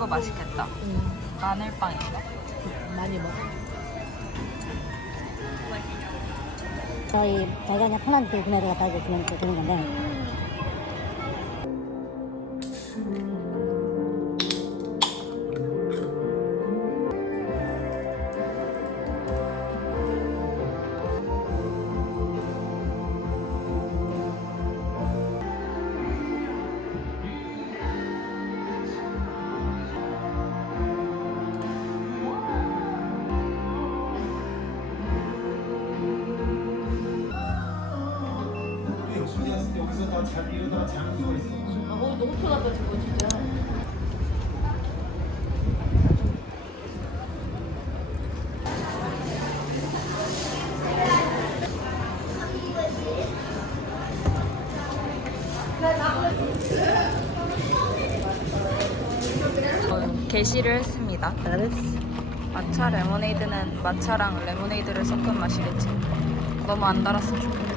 이거 맛있겠다. 마늘빵인가? 많이 먹어. 저희가 그냥 편한 그 금액을 갖다 주면 되는 건데. 여기서 다 이러다가 자는 수가 있어. 너무 편하다 저거 진짜. 게시를 했습니다. 마차 레모네이드는 마차랑 레모네이드를 섞은 맛이겠지. 너무 안 달았으면 좋겠다.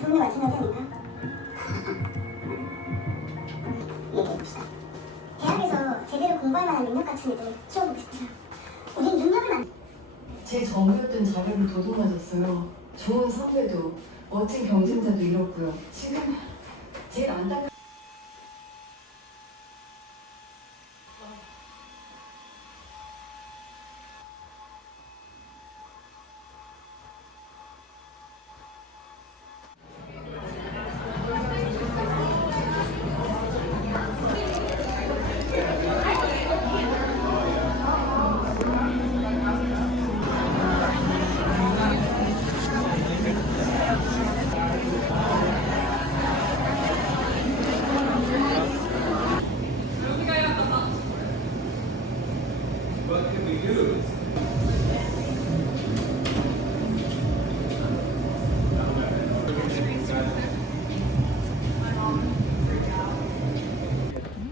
좋은 거 말씀하세요. 얘기해봅시다. 대학에서 제대로 공부할 만한 능력 같은 애들 키워보고 싶어서 우린 능력을 만 제 전무였던 자료를 도둑맞았어요. 좋은 선배도 멋진 경쟁자도 잃었고요. 지금 제일 안타까운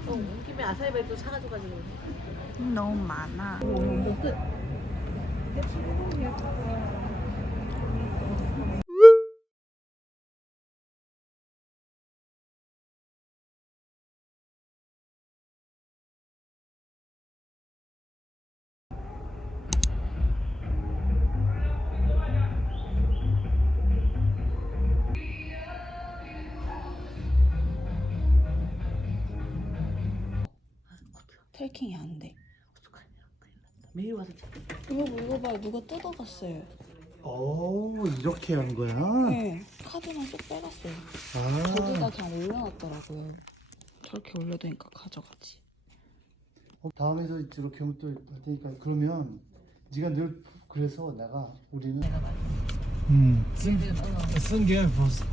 온 김에 아사이바이도 사가지고 가지고. 너무 많아. 끝. 트래킹이 안 돼. 어떡하냐. 큰일 났다. 매일 와서 이거 봐요. 누가 뜯어갔어요. 오, 이렇게 한 거야? 네. 카드만 쏙 빼갔어요. 저기다 아, 그냥 올려놨더라고요. 저렇게 올려두니까 가져가지. 다음에서 이렇게 하면 또 할 테니까. 그러면 네가 늘 그래서 우리는 쓴게 벌써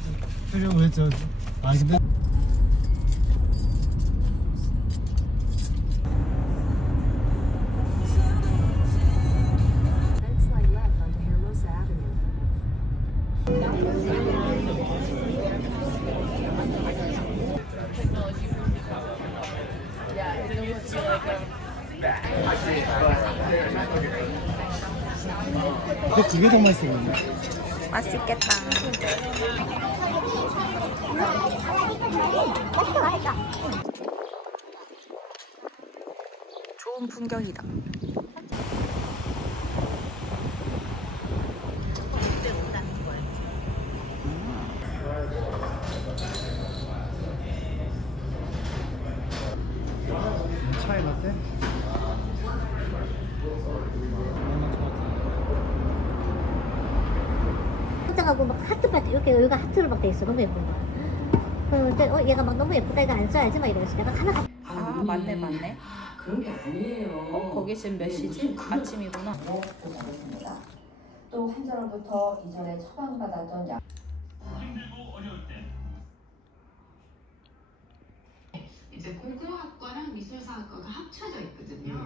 필요해. 근데 Then slide left onto Hermosa Avenue. 그게 더 맛있어 보이네. 맛있겠다. 좋은 풍경이다. 핑크색하고 막 하트 파트 이렇게 여기가 하트로 막 돼 있어. 너무 예쁜 거야. 그래서 얘가 막 너무 예쁘다 이거 안 써야지 막 이러면서 내가 하나 아 맞네 맞네. 그런 게 아니에요. 거기 지금 몇 시지? 아침이구나. 받았습니다. 또 환자로부터 이전에 처방받았던 약 이제 고고학과랑 미술사학과가 합쳐져 있거든요.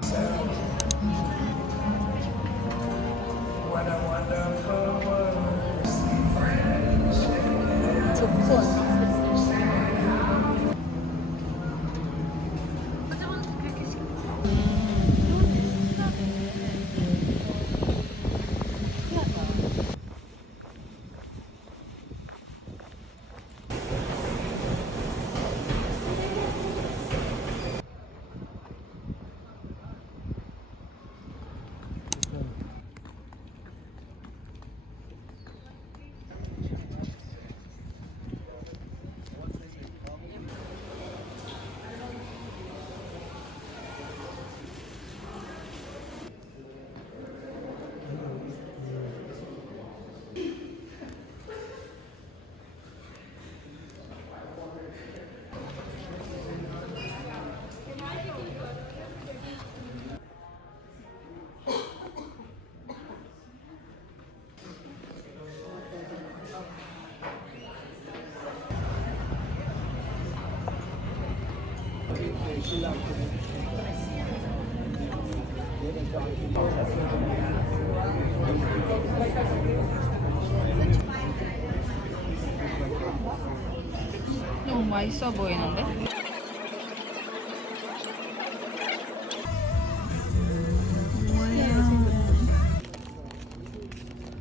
너무 맛있어 보이는데?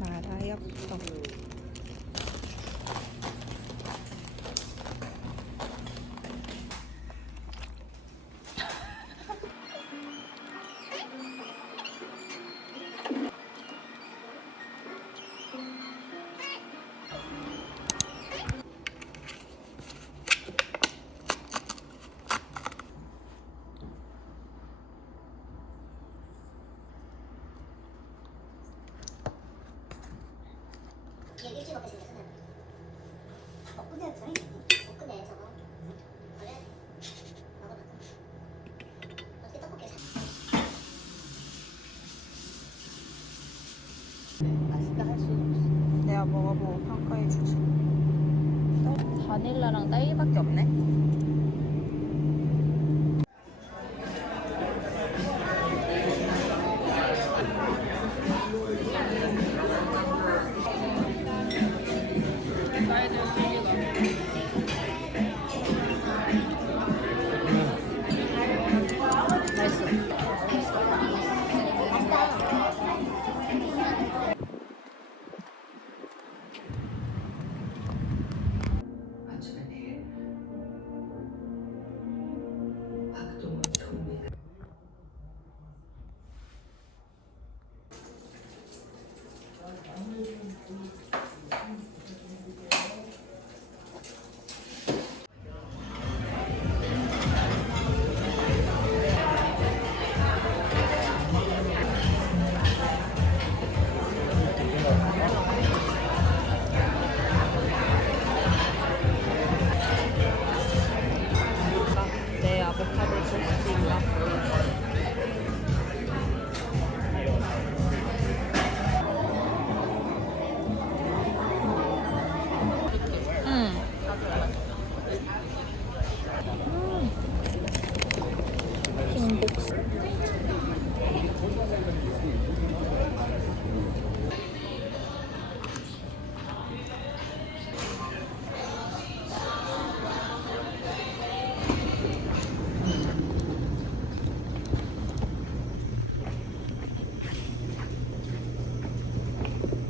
마라엽떡. 얘 일주일 밖에 생겼어. 못 끝내 저희 못 끝내 저거. 그래? 먹어봐. 어떻게 떡볶이 사? 맛있다 할 수 없어. 내가 먹어보고 평가해주지. 바닐라랑 딸기밖에 없네. 아침에 내일 박동원 총리가 내 아보카도 소스인가?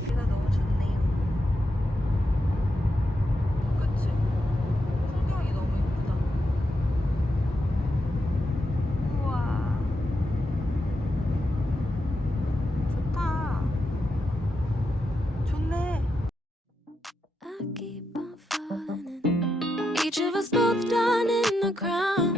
여기가 너무 좋네요. 그치? 풍경이 너무 예쁘다. 우와. 좋다. 좋네. I keep on falling in. Each of us both down in the ground.